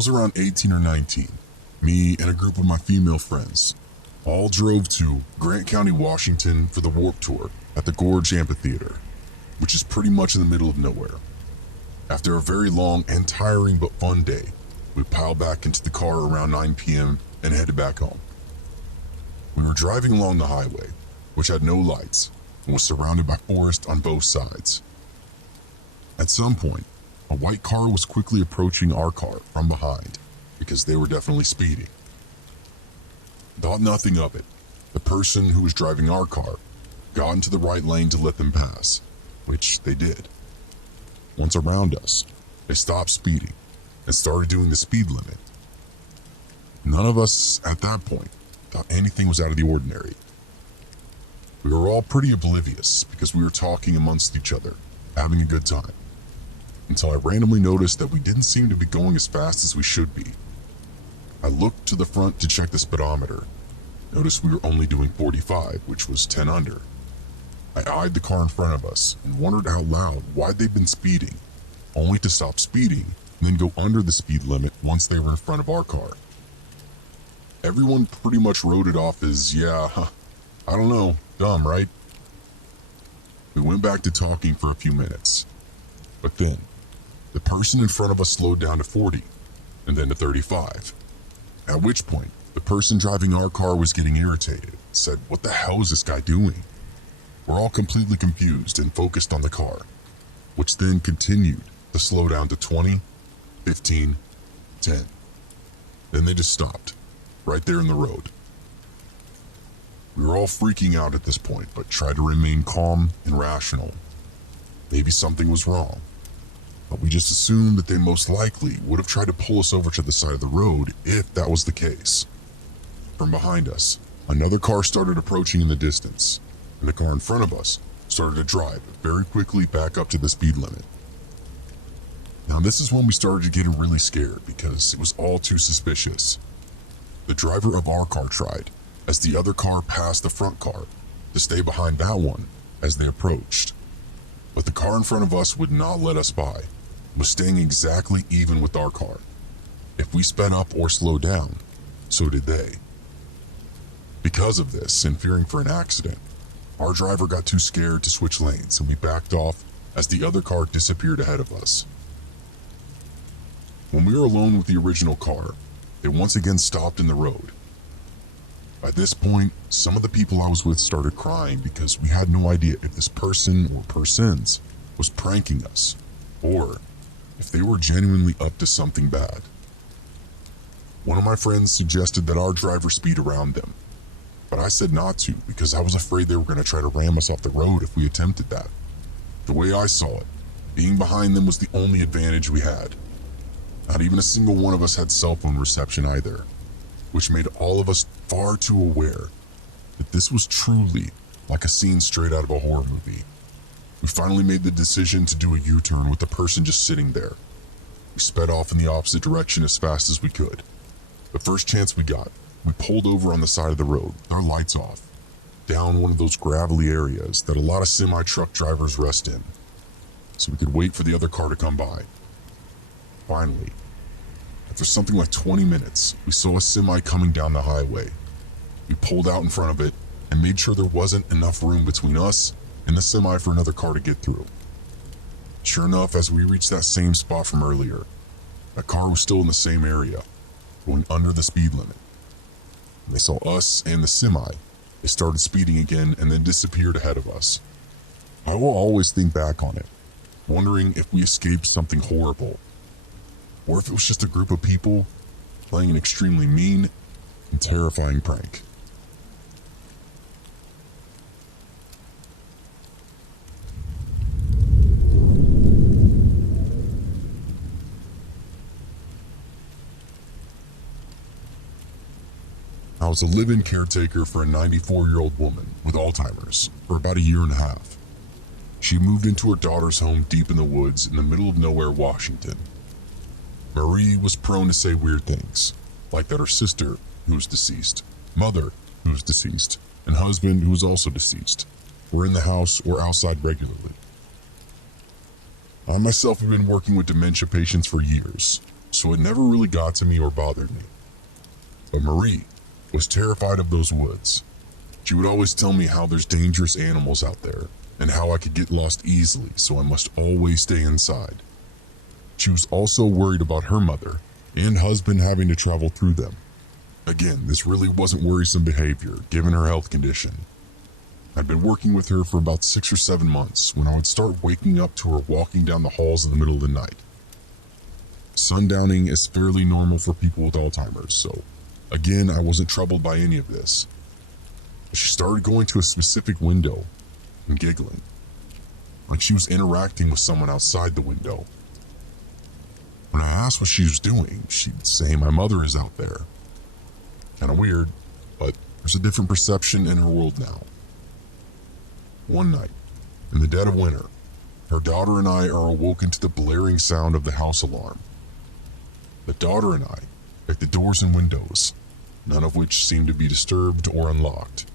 was around 18 or 19. Me and a group of my female friends all drove to Grant County, Washington for the Warp Tour at the Gorge Amphitheater, which is pretty much in the middle of nowhere. After a very long and tiring but fun day, we piled back into the car around 9 p.m. and headed back home. We were driving along the highway, which had no lights and was surrounded by forest on both sides. At some point, a white car was quickly approaching our car from behind because they were definitely speeding. Thought nothing of it. The person who was driving our car got into the right lane to let them pass, which they did. Once around us, they stopped speeding and started doing the speed limit. None of us at that point thought anything was out of the ordinary. We were all pretty oblivious because we were talking amongst each other, having a good time, until I randomly noticed that we didn't seem to be going as fast as we should be. I looked to the front to check the speedometer, noticed we were only doing 45, which was 10 under. I eyed the car in front of us and wondered out loud why they'd been speeding, only to stop speeding and then go under the speed limit once they were in front of our car. Everyone pretty much wrote it off as, I don't know, dumb, right? We went back to talking for a few minutes, but then the person in front of us slowed down to 40 and then to 35, at which point the person driving our car was getting irritated, said, "What the hell is this guy doing?" We're all completely confused and focused on the car, which then continued to slow down to 20, 15, 10. Then they just stopped, right there in the road. We were all freaking out at this point, but tried to remain calm and rational. Maybe something was wrong, but we just assumed that they most likely would have tried to pull us over to the side of the road if that was the case. From behind us, another car started approaching in the distance, and the car in front of us started to drive very quickly back up to the speed limit. Now this is when we started getting really scared because it was all too suspicious. The driver of our car tried, as the other car passed the front car, to stay behind that one as they approached. But the car in front of us would not let us by, was staying exactly even with our car. If we sped up or slowed down, so did they. Because of this, and fearing for an accident, our driver got too scared to switch lanes and we backed off as the other car disappeared ahead of us. When we were alone with the original car, they once again stopped in the road. By this point, some of the people I was with started crying because we had no idea if this person or persons was pranking us, or if they were genuinely up to something bad. One of my friends suggested that our driver speed around them, but I said not to because I was afraid they were going to try to ram us off the road if we attempted that. The way I saw it, being behind them was the only advantage we had. Not even a single one of us had cell phone reception either, which made all of us far too aware that this was truly like a scene straight out of a horror movie. We finally made the decision to do a U-turn with the person just sitting there. We sped off in the opposite direction as fast as we could. The first chance we got, we pulled over on the side of the road with our lights off, down one of those gravelly areas that a lot of semi-truck drivers rest in, so we could wait for the other car to come by. Finally, after something like 20 minutes, we saw a semi coming down the highway. We pulled out in front of it and made sure there wasn't enough room between us and the semi for another car to get through. Sure enough, as we reached that same spot from earlier, that car was still in the same area, going under the speed limit. When they saw us and the semi, they started speeding again and then disappeared ahead of us. I will always think back on it, wondering if we escaped something horrible, or if it was just a group of people playing an extremely mean and terrifying prank. I was a live-in caretaker for a 94-year-old woman with Alzheimer's for about a year and a half. She moved into her daughter's home deep in the woods in the middle of nowhere, Washington. Marie was prone to say weird things, like that her sister, who was deceased, mother, who was deceased, and husband, who was also deceased, were in the house or outside regularly. I myself have been working with dementia patients for years, so it never really got to me or bothered me. But Marie was terrified of those woods. She would always tell me how there's dangerous animals out there and how I could get lost easily, so I must always stay inside. She was also worried about her mother and husband having to travel through them. Again, this really wasn't worrisome behavior given her health condition. I'd been working with her for about 6 or 7 months when I would start waking up to her walking down the halls in the middle of the night. Sundowning is fairly normal for people with Alzheimer's, so again, I wasn't troubled by any of this. She started going to a specific window and giggling, like she was interacting with someone outside the window. When I asked what she was doing, she'd say, "My mother is out there." Kind of weird, but there's a different perception in her world now. One night, in the dead of winter, her daughter and I are awoken to the blaring sound of the house alarm. The daughter and I check the doors and windows, none of which seem to be disturbed or unlocked.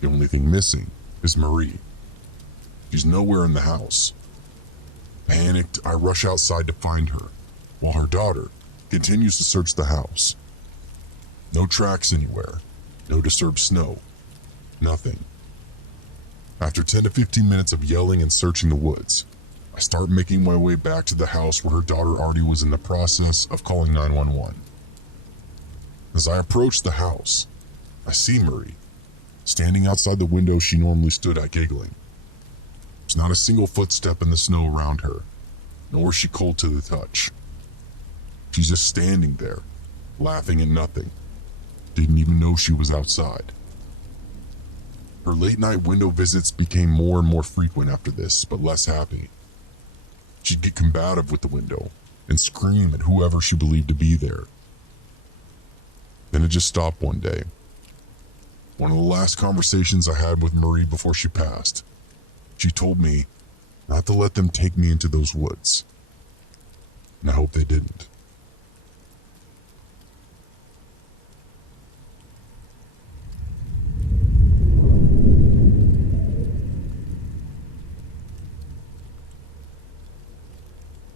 The only thing missing is Marie. She's nowhere in the house. Panicked, I rush outside to find her, while her daughter continues to search the house. No tracks anywhere, no disturbed snow, nothing. After 10 to 15 minutes of yelling and searching the woods, I start making my way back to the house where her daughter already was in the process of calling 911. As I approach the house, I see Marie, standing outside the window she normally stood at giggling. There's not a single footstep in the snow around her, nor is she cold to the touch. She's just standing there, laughing at nothing. Didn't even know she was outside. Her late-night window visits became more and more frequent after this, but less happy. She'd get combative with the window and scream at whoever she believed to be there. Then it just stopped one day. One of the last conversations I had with Marie before she passed, she told me not to let them take me into those woods. And I hope they didn't.